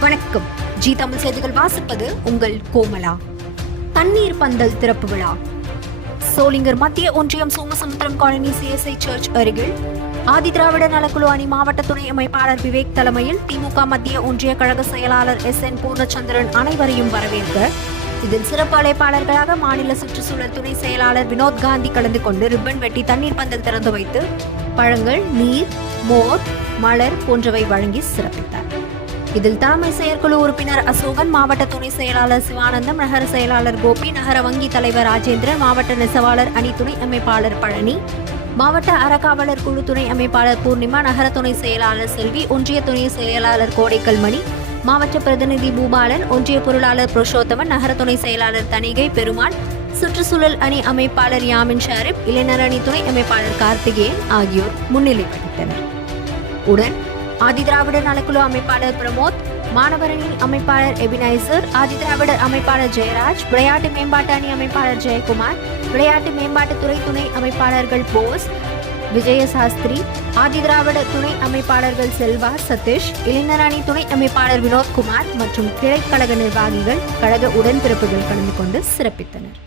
வணக்கம். ஜி தமிழ் செய்திகள் வாசிப்பது உங்கள் கோமலா. தண்ணீர் பந்தல் திறப்பு விழா. சோளிங்கர் மத்திய ஒன்றியம் சோமசமுத்திரம் காலனி சிஎஸ்ஐ சர்ச் அருகில் ஆதிதிராவிட நலக்குழு அணி மாவட்ட துணை அமைப்பாளர் விவேக் தலைமையில் திமுக மத்திய ஒன்றிய கழக செயலாளர் எஸ் என் பூர்ணச்சந்திரன் அனைவரையும் வரவேற்க. இதில் சிறப்பு அழைப்பாளர்களாக மாநில சுற்றுச்சூழல் துணை செயலாளர் வினோத் காந்தி கலந்து கொண்டு ரிப்பன் வெட்டி தண்ணீர் பந்தல் திறந்து வைத்து பழங்கள் நீர் மோர் மலர் போன்றவை வழங்கி சிறப்பித்தார். இதில் தலைமை செயற்குழு உறுப்பினர் அசோகன் மாவட்ட துணை செயலாளர் சிவானந்தம் நகர செயலாளர் கோபி நகர வங்கி தலைவர் ராஜேந்திரன் மாவட்ட நெசவாளர் அணி துணை அமைப்பாளர் பழனி மாவட்ட அறக்காவலர் குழு துணை அமைப்பாளர் பூர்ணிமா நகர துணை செயலாளர் செல்வி ஒன்றிய துணை செயலாளர் கோடைக்கல்மணி மாவட்ட பிரதிநிதி பூபாலன் ஒன்றிய பொருளாளர் புருஷோத்தமன் நகர துணை செயலாளர் தணிகை பெருமாள் சுற்றுச்சூழல் அணி அமைப்பாளர் யாமின் ஷாரிப் இளைஞர் அணி துணை அமைப்பாளர் கார்த்திகேயன் ஆகியோர் முன்னிலை வகித்தனர் உடன் ஆதிதிராவிடர் நலக்குழு அமைப்பாளர் பிரமோத் மாணவரணி அமைப்பாளர் எபினைசர் ஆதிதிராவிடர் அமைப்பாளர் ஜெயராஜ் விளையாட்டு மேம்பாட்டு அணி அமைப்பாளர் ஜெயக்குமார் விளையாட்டு மேம்பாட்டுத்துறை துணை அமைப்பாளர்கள் போஸ் விஜயசாஸ்திரி ஆதிதிராவிட துணை அமைப்பாளர்கள் செல்வா சதீஷ் இளைஞர் அணி துணை அமைப்பாளர் வினோத்குமார் மற்றும் கிளைக்கழக நிர்வாகிகள் கழக உடன்பிறப்புகள் கலந்து கொண்டு சிறப்பித்தனர்.